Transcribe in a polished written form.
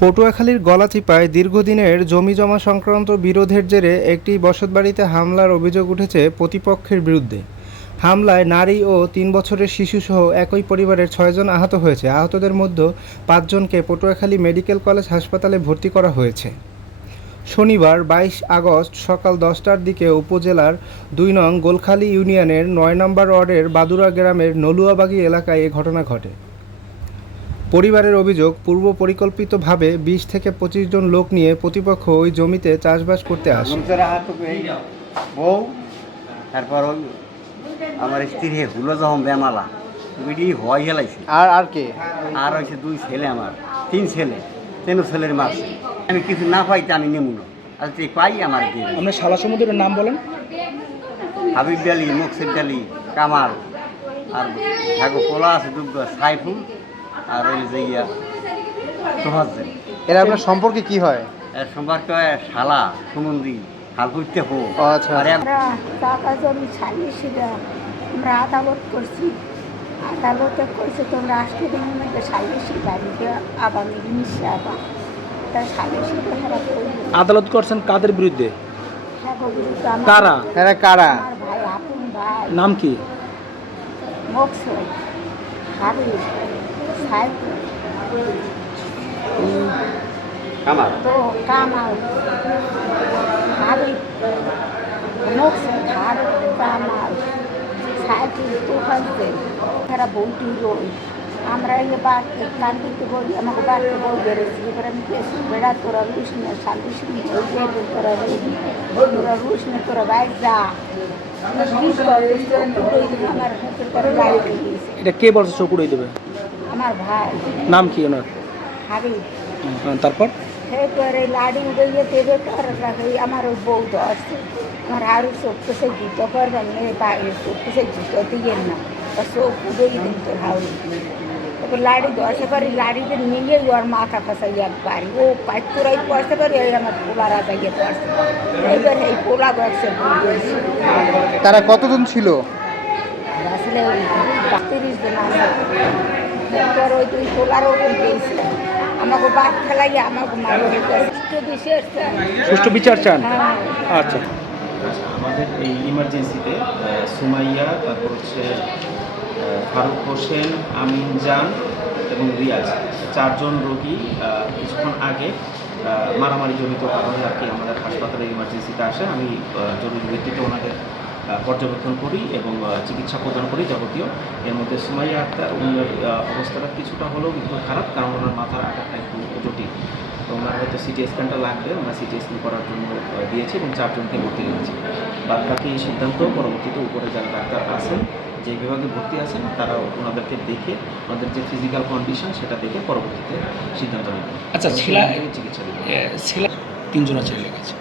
পটুয়াখালীর গলাচিপায় দীর্ঘদিনের জমিজমা সংক্রান্ত বিরোধের জেরে একটি বসতবাড়িতে হামলার অভিযোগ উঠেছে প্রতিপক্ষের বিরুদ্ধে। হামলায় নারী ও ৩ বছরের শিশুসহ একই পরিবারের ৬ জন আহত হয়েছে। আহতদের মধ্যে ৫ জনকে পটুয়াখালী মেডিকেল কলেজ হাসপাতালে ভর্তি করা হয়েছে। শনিবার ২২ আগস্ট সকাল ১০টার দিকে উপজেলার ২ নং গোলখালী ইউনিয়নের ৯ নম্বর ওয়ার্ডের বাদুড়া গ্রামের নলুয়াবাগী এলাকায় এ ঘটনা ঘটে। পরিবারের অভিযোগ, পূর্ব পরিকল্পিতভাবে ২০ থেকে ২৫ জন লোক নিয়ে প্রতিপক্ষ ওই জমিতে চাষবাস করতে আসে। বউ তারপর ওই আমার স্ত্রী হুলো যখন বেমালা বিডি হওয়াই হেলাইছে। আর কে? আর হয়েছে ২ ছেলে, আমার ৩ ছেলে, ৩ ছেলের মাছ। আমি কিছু না পাইতে আমি নেব না, আর যে পাই আমার দিয়ে। আপনার শালা সমুদ্রের নাম বলেন? হাবিব ডালি, মকসিদ ডালি, কামাল, আর ঢাকো পোলা আছে দুগ্ধ সাইফুল, আর ওই যে ইয়া তোহাজ্জেল। এরা আপনার সম্পর্কে কি হয়? এর সম্পর্কে শালা সুমন্দি হাল করতে হো। আচ্ছা, আমরা টাকা জমি সালিশিরা আমরা আদালত করছি। আদালতে কইছে তোমরা আসতে দিনের মধ্যে সালিশি বাড়িতে আগামী জিনিসে আবার তা সালিশি হারা করবে। আদালত করছেন কাদের বিরুদ্ধে? কারা? এরা কারা? আমার ভাই, আপন ভাই। নাম কি? মকসুদ, হাবিব, সাইফুল, কামাল, তো কামাল, হাবিব, মকসুদ, হাবিব, কামাল, সাইফুল, তোহাজ্জেল। এরা বউটি রই আমরা এই বাড়তে কান্দিতে বই আমাকে বাড়তে বই বেড়েছি। এবার আমি গেছি বেড়া তোরা রুশ নে সালিশ নে তোরা তোরা রুশ নে তোরা বাইর যা আমার হাতের করে গাড়ি গিয়েছে। এটা কে বলছে চকুড়াই দেবে? আমার ভাই। নাম কি ওনার? হাবিব। তারপর এরপরে লাড়ি উড়িয়ে দেবে করে রাখে আমার ওই বউ ধরছে। আমার আরও চোখ সে জুতো করবেন বাইরে চোখ সে জুতো দিয়ে না চোখ উড়িয়ে দিন তোর হাউড়ি। তারপর লাড়ি ধরতে পারি, লাড়িতে নিয়ে ওর মাথা ফাঁসাই একবারই ও পাইতরাই পড়তে পারি। এই আমার পোলা রাজা গিয়ে পড়ছে। এইবার এই পোলা গড়ছে। তারা কতজন ছিল? আসলে ওই ৩০ জন আছে। তারপর ওই দুই পোলারও পেয়েছে আমাকে বাদ ফেলাই আমাকে মারিয়ে সুষ্ঠু বিচার চান? আচ্ছা, আমাদের এই ইমার্জেন্সিতে সুমাইয়া, তারপর হচ্ছে ফারুক হোসেন, আমিন জান এবং রিয়াজ 4 জন রোগী কিছুক্ষণ আগে মারামারি জনিত কারণে আর কি আমাদের হাসপাতালে ইমার্জেন্সিতে আসে। আমি জরুরি ভিত্তিতে ওনাদের পর্যবেক্ষণ করি এবং চিকিৎসা প্রদান করি যাবতীয়। এর মধ্যে সুমাইয়া আক্তার ওনার অবস্থাটা কিছুটা হলেও কিন্তু খারাপ, কারণ ওনার মাথার আঘাতটা একটু জটিল। তো ওনার হয়তো সিটি স্ক্যানটা লাগবে, আমরা সিটি স্ক্যান করার জন্য দিয়েছি এবং 4 জনকে ভর্তি করেছি। বাদ বাকি সিদ্ধান্ত পরবর্তীতে উপরে যারা ডাক্তার আছেন, যে বিভাগে ভর্তি আছেন, তারা ওনাদেরকে দেখে ওনাদের যে ফিজিক্যাল কন্ডিশন সেটা দেখে পরবর্তীতে সিদ্ধান্ত নেবেন। আচ্ছা, চিকিৎসা দেবেন। 3 জন ছেলে গেছে।